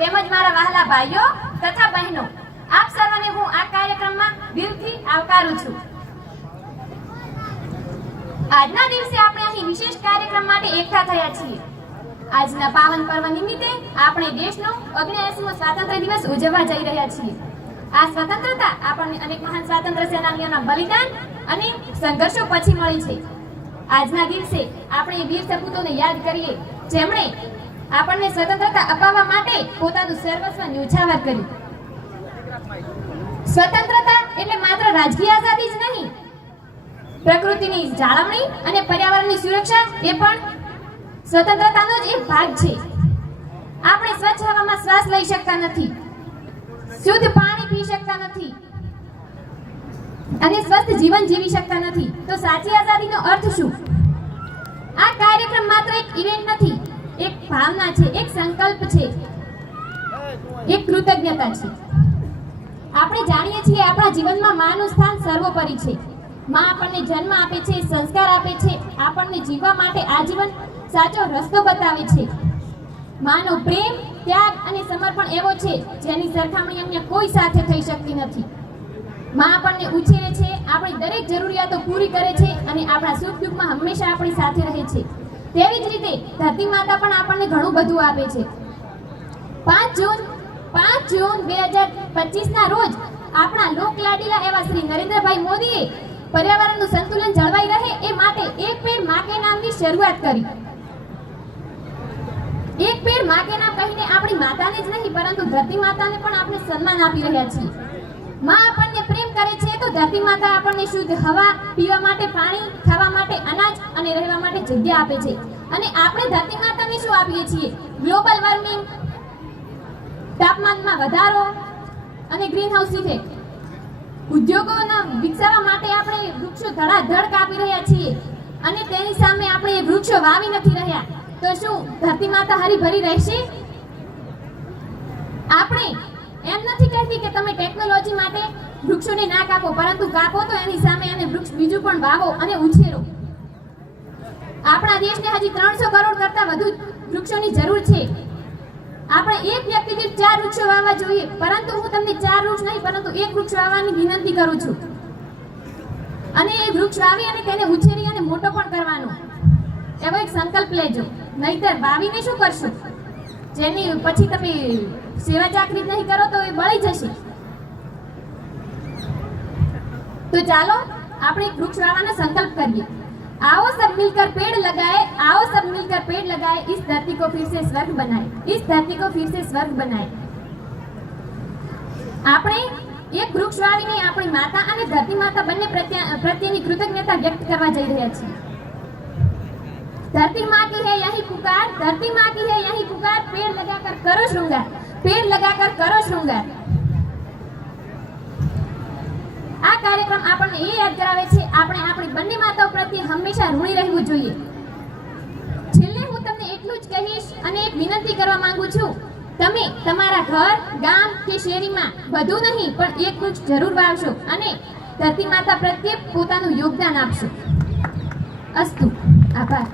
તેમજ મારા વહાલા ભાઈઓ તથા બહેનો, આપ સર્વને હું આ કાર્યક્રમમાં દિલથી આવકારું છું. આજના દિવસે આપણે અહીં વિશેષ કાર્યક્રમ માટે એકઠા થયા છીએ. આજના પાવન પર્વ નિમિત્તે આપણે દેશનો 79મો સ્વાતંત્ર્ય દિવસ ઉજવવા જઈ રહ્યા છીએ. આ સ્વતંત્રતા આપણને અનેક મહાન સ્વાતંત્ર્ય સેનાનીઓના બલિદાન અને સંઘર્ષો પછી મળી છે. આજના દિવસે આપણે વીર સપૂતોને યાદ કરીએ, જેમણે આપણને સ્વતંત્રતા અપાવવા માટે પોતાનું સર્વસ્વ ન્યોછાવર કર્યું. સ્વતંત્રતા એટલે માત્ર રાજકીય આઝાદી જ નહીં, પ્રકૃતિની જાળવણી અને પર્યાવરણની સુરક્ષા એ પણ સ્વતંત્રતાનો જ એક ભાગ છે. આપણે સ્વચ્છ હવામાં શ્વાસ લઈ શકતા નથી, શુદ્ધ પાણી પી શકતા નથી અને સ્વસ્થ જીવન જીવી શકતા નથી. તો સાચી આઝાદીનો અર્થ શું? આ કાર્યક્રમ માત્ર એક ઇવેન્ટ નથી, એક ભાવના છે, એક સંકલ્પ છે, એક કૃતજ્ઞતા છે. આપણે જાણીએ છીએ આપણા જીવનમાં માનું સ્થાન સર્વોપરી છે. માં આપણને જન્મ આપે છે, સંસ્કાર આપે છે, આપણને જીવવા માટે આજીવન સાચો રસ્તો બતાવે છે. માનો પ્રેમ, ત્યાગ અને સમર્પણ એવો છે જેની સરખામણી અન્ય કોઈ સાથે થઈ શકતી નથી. માં આપણને ઉછેરે છે, આપણી દરેક જરૂરિયાતો પૂરી કરે છે અને આપણા સુખ દુઃખમાં હંમેશા આપણી સાથે રહે છે. તેવી જ રીતે ધરતી માતા પણ આપણને ઘણું બધું આપે છે. 5 જૂન 2025 ના રોજ આપણા લોકલાડીલા એવા શ્રી નરેન્દ્રભાઈ મોદીએ પર્યાવરણનું સંતુલન જળવાઈ રહે એ માટે એક પેડ માં કે નામની શરૂઆત કરી. એક પેડ માં કે નામ કહીને આપણી માતાને જ નહીં પરંતુ ધરતી માતાને પણ આપણે સન્માન આપી રહ્યા છીએ. માં આપણને પ્રેમ કરે છે તો ધરતી માતા આપણને શુદ્ધ હવા, પીવા માટે પાણી, ખાવા માટે અનાજ અને રહેવા માટે જગ્યા આપે છે. અને આપણે ધરતી માતાને શું આપીએ છીએ? ગ્લોબલ વોર્મિંગ, તાપમાનમાં વધારો અને ગ્રીન હાઉસ ઇફેક્ટ. ઉદ્યોગોના વિકસાવવા માટે આપણે વૃક્ષો ધડાધડ કાપી રહ્યા છીએ અને તેની સામે આપણે વૃક્ષો વાવી નથી રહ્યા. તો શું ધરતી માતા હરીભરી રહેશે? આપણે એમ નથી કહેતી કે તમે ટેકનોલોજી માટે વૃક્ષોને ના કાપો, પરંતુ કાપો તો એની સામે અને વૃક્ષ બીજું પણ વાવો અને ઉછેરો. આપણા દેશને હજી 300 કરોડ કરતા વધુ વૃક્ષોની જરૂર છે. આપણે એક વ્યક્તિ દીઠ 4 વૃક્ષો વાવવા જોઈએ, પરંતુ હું તમને 4 વૃક્ષ નહીં પરંતુ 1 વૃક્ષ વાવવાની વિનંતી કરું છું. અને એ વૃક્ષ વાવી અને તેને ઉછેરી અને મોટો પણ કરવાનો એવો એક સંકલ્પ લેજો. નહીતર વાવીને શું કરશો? જેની પછી તમે સેવા ચાકરી નહીં કરો તો એ બળી જશે. તો ચાલો આપણે એક વૃક્ષ વાવવાનો સંકલ્પ કરીએ. आओ सब मिलकर पेड़ लगाए, आओ सब मिलकर पेड़ लगाए, इस धरती को फिर से स्वर्ग बनाए, इस धरती को फिर से स्वर्ग बनाए. આપણે એક વૃક્ષ વાવીને આપણી માતા અને ધરતી માતા બંને પ્રત્યેની કૃતજ્ઞતા વ્યક્ત કરવા જઈ રહ્યા છીએ. धरती माँ की है यही पुकार, धरती माँ की है यही पुकार, पेड़ लगाकर करो श्रृंगार, पेड़ लगाकर करो श्रृंगार. આ કાર્યક્રમ આપણને એ યાદ કરાવે છે આપણે આપણી બંને માતાઓ પ્રત્યે હંમેશા ઋણી રહેવું જોઈએ. છેલ્લે હું તમને એટલું જ કહીશ અને એક વિનંતી કરવા માંગુ છું. તમે તમારા ઘર, ગામ કે શેરીમાં બધું નહીં પણ એક વૃક્ષ જરૂર વાવશો અને ધરતી માતા પ્રત્યે પોતાનું યોગદાન આપશો. અસ્તુ. આભાર.